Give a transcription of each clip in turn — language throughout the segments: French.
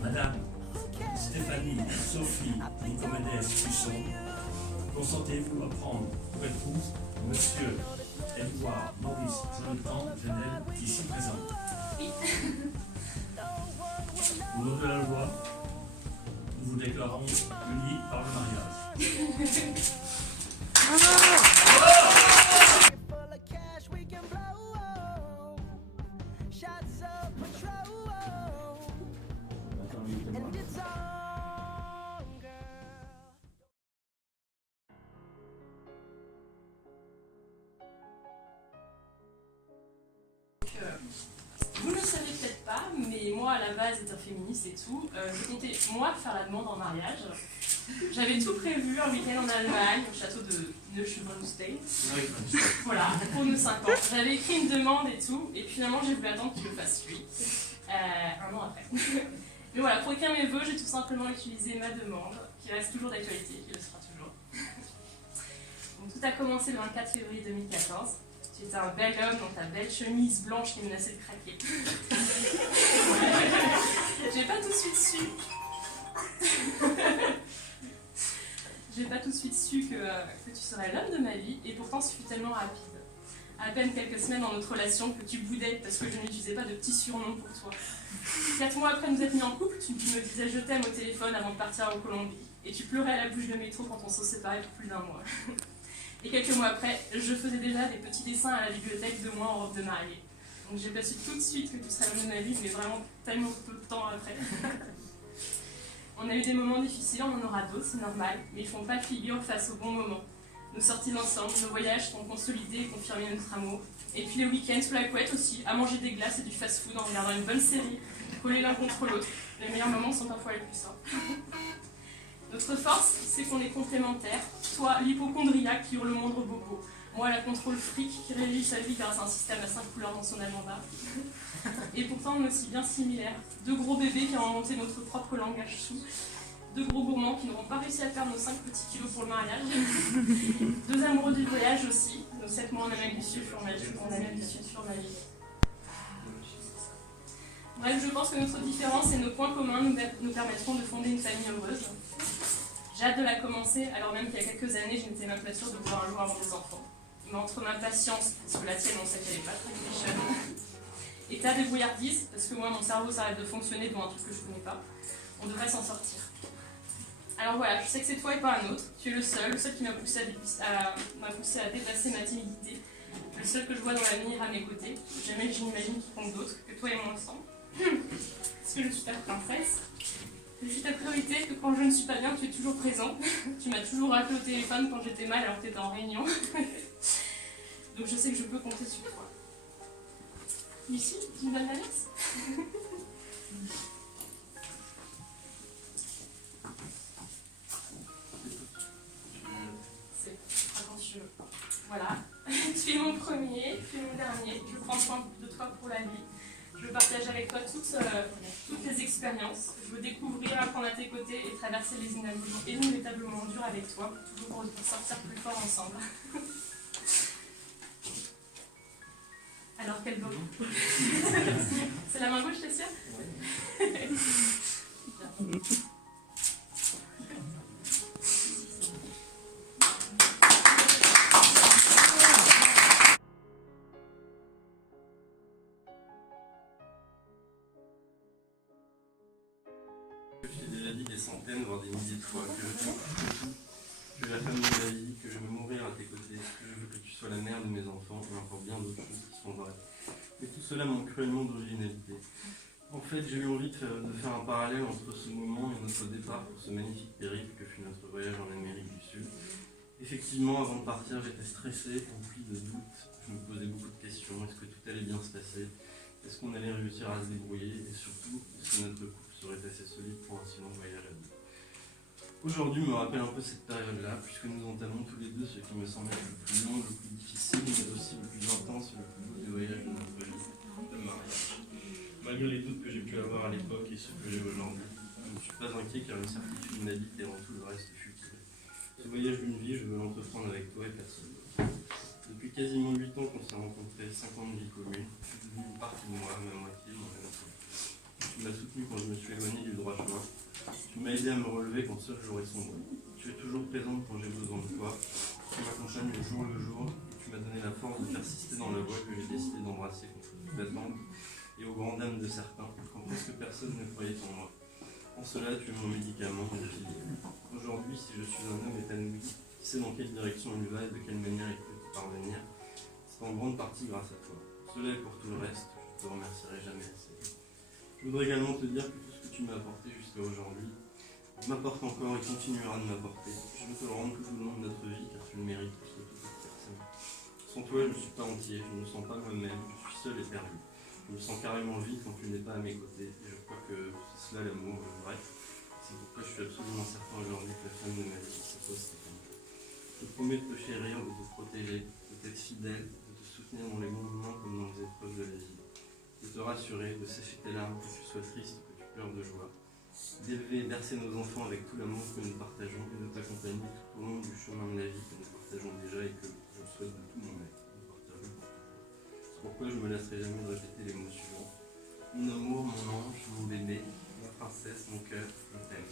Madame Stéphanie Sophie Nicomédès Cusson, consentez-vous à prendre pour épouse Monsieur Edouard Maurice Jonathan Genel, ici présent? Oui. Au nom de la loi, nous vous déclarons unis par le mariage. Vous ne le savez peut-être pas, mais moi à la base étant féministe et tout, je comptais moi faire la demande en mariage. J'avais tout prévu, un week-end en Allemagne, au château de Neuschwanstein. Voilà, pour nos 5 ans. J'avais écrit une demande et tout, et finalement j'ai voulu attendre qu'il le fasse lui, un an après. Mais voilà, pour écrire mes vœux, j'ai tout simplement utilisé ma demande, qui reste toujours d'actualité, qui le sera toujours. Donc, tout a commencé le 24 février 2014. Tu étais un bel homme dans ta belle chemise blanche qui menaçait de craquer. J'ai pas tout de suite su. J'ai pas tout de suite su que tu serais l'homme de ma vie, et pourtant ce fut tellement rapide. À peine quelques semaines dans notre relation que tu boudais parce que je n'utilisais pas de petits surnoms pour toi. 4 mois après nous être mis en couple, tu me disais je t'aime au téléphone avant de partir en Colombie, et tu pleurais à la bouche de métro quand on se séparait pour plus d'1 mois. Et quelques mois après, je faisais déjà des petits dessins à la bibliothèque de moi en robe de mariée. Donc j'ai pas su tout de suite que tu serais l'homme de ma vie, mais vraiment tellement peu de temps après. On a eu des moments difficiles, on en aura d'autres, c'est normal, mais ils font pas figure face aux bons moments. Nos sorties ensemble, nos voyages sont consolidés et confirmés notre amour. Et puis les week-ends sous la couette aussi, à manger des glaces et du fast-food en regardant une bonne série, collés l'un contre l'autre. Les meilleurs moments sont parfois les plus simples. Notre force, c'est qu'on est complémentaires. Toi, l'hypochondriaque qui hurle le moindre bobo. Moi, la contrôle fric qui rédige sa vie grâce à un système à 5 couleurs dans son agenda. Et pourtant, on est aussi bien similaires. 2 gros bébés qui ont inventé notre propre langage sous. 2 gros gourmands qui n'auront pas réussi à perdre nos 5 petits kilos pour le mariage. 2 amoureux du voyage aussi. Nos 7 mois en Amérique du Sud sur ma vie. Bref, je pense que notre différence et nos points communs nous permettront de fonder une famille heureuse. J'ai hâte de la commencer, alors même qu'il y a quelques années, je n'étais même pas sûre de pouvoir un jour avoir des enfants. Mais entre ma patience, parce que la tienne, on sait qu'elle n'est pas très clichonne, et ta débrouillardise, parce que moi, mon cerveau s'arrête de fonctionner devant un truc que je ne connais pas, on devrait s'en sortir. Alors voilà, je sais que c'est toi et pas un autre. Tu es le seul qui m'a poussé à dépasser ma timidité, le seul que je vois dans l'avenir à mes côtés. Jamais je n'imagine quiconque d'autre que toi et moi ensemble. Parce que je suis ta princesse. Je suis ta priorité, que quand je ne suis pas bien, tu es toujours présent. Tu m'as toujours rappelé au téléphone quand j'étais mal alors que tu étais en réunion. Donc je sais que je peux compter sur toi. Lucie, tu me donnes la laisse? C'est attention. Voilà. Tu es mon premier, tu es mon dernier. Je prends soin de toi pour la vie. Je partage avec toi toutes les expériences. Je veux découvrir, apprendre à tes côtés et traverser les inévitablement durs avec toi, toujours pour sortir plus fort ensemble. Alors, quel beau. C'est la main gauche, t'es sûre? Oui. J'ai déjà dit des centaines, voire des milliers de fois que je t'aime plus que tout, que la femme de ma vie, que je veux mourir à tes côtés, que je veux que tu sois la mère de mes enfants, et encore bien d'autres choses qui sont vraies. Mais tout cela manque cruellement d'originalité. En fait, j'ai eu envie de faire un parallèle entre ce moment et notre départ pour ce magnifique périple que fut notre voyage en Amérique du Sud. Effectivement, avant de partir, j'étais stressé, rempli de doutes. Je me posais beaucoup de questions. Est-ce que tout allait bien se passer? Est-ce qu'on allait réussir à se débrouiller? Et surtout, est-ce que notre couple serait assez solide pour un si long voyage à deux? Aujourd'hui me rappelle un peu cette période-là, puisque nous entamons tous les deux ce qui me semble être le plus long, le plus difficile, mais aussi le plus intense et le plus beau des voyages de notre vie. le mariage. Malgré les doutes que j'ai pu avoir à l'époque et ceux que j'ai aujourd'hui, je ne suis pas inquiet car une certitude m'habite et rend tout le reste futile. Ce voyage d'une vie, je veux l'entreprendre avec toi et personne d'autre. Depuis quasiment 8 ans qu'on s'est rencontrés, 5 ans de vie commune, tu es devenu une partie de moi, ma moitié, mon ami. Tu m'as soutenu quand je me suis éloigné du droit chemin. Tu m'as aidé à me relever quand seul j'aurais sombré. Tu es toujours présente quand j'ai besoin de toi. Tu m'accompagnes le jour et tu m'as donné la force de persister dans la voie que j'ai décidé d'embrasser contre toute attente et aux grandes dames de certains, quand presque personne ne croyait en moi. En cela, tu es mon médicament, mon pilier. Aujourd'hui, si je suis un homme épanoui, qui sait dans quelle direction il va et de quelle manière il peut y parvenir, c'est en grande partie grâce à toi. Cela est pour tout le reste, je ne te remercierai jamais assez. Je voudrais également te dire que tout ce que tu m'as apporté jusqu'à aujourd'hui m'apporte encore et continuera de m'apporter. Je veux te le rendre tout au long de notre vie car tu le mérites plus que toute autre personne. Sans toi, je ne suis pas entier, je ne me sens pas moi-même, je suis seul et perdu. Je me sens carrément vide quand tu n'es pas à mes côtés et je crois que c'est cela l'amour, bref. C'est pourquoi je suis absolument certain aujourd'hui que la femme de ma vie s'impose Stéphanie. Je te promets de te chérir, de te protéger, de t'être fidèle, de te soutenir dans les bons moments comme dans les épreuves de la vie, de te rassurer, de sécher tes larmes, que tu sois triste ou que tu pleures de joie, d'élever et bercer nos enfants avec tout l'amour que nous partageons et de t'accompagner tout au long du chemin de la vie que nous partageons déjà et que je souhaite de tout mon être nous partageons. C'est pourquoi je ne me lasserai jamais de répéter les mots suivants. Mon amour, mon ange, mon bébé, ma princesse, mon cœur, je t'aime.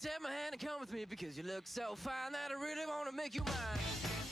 Take my hand and come with me because you look so fine that I really want to make you mine.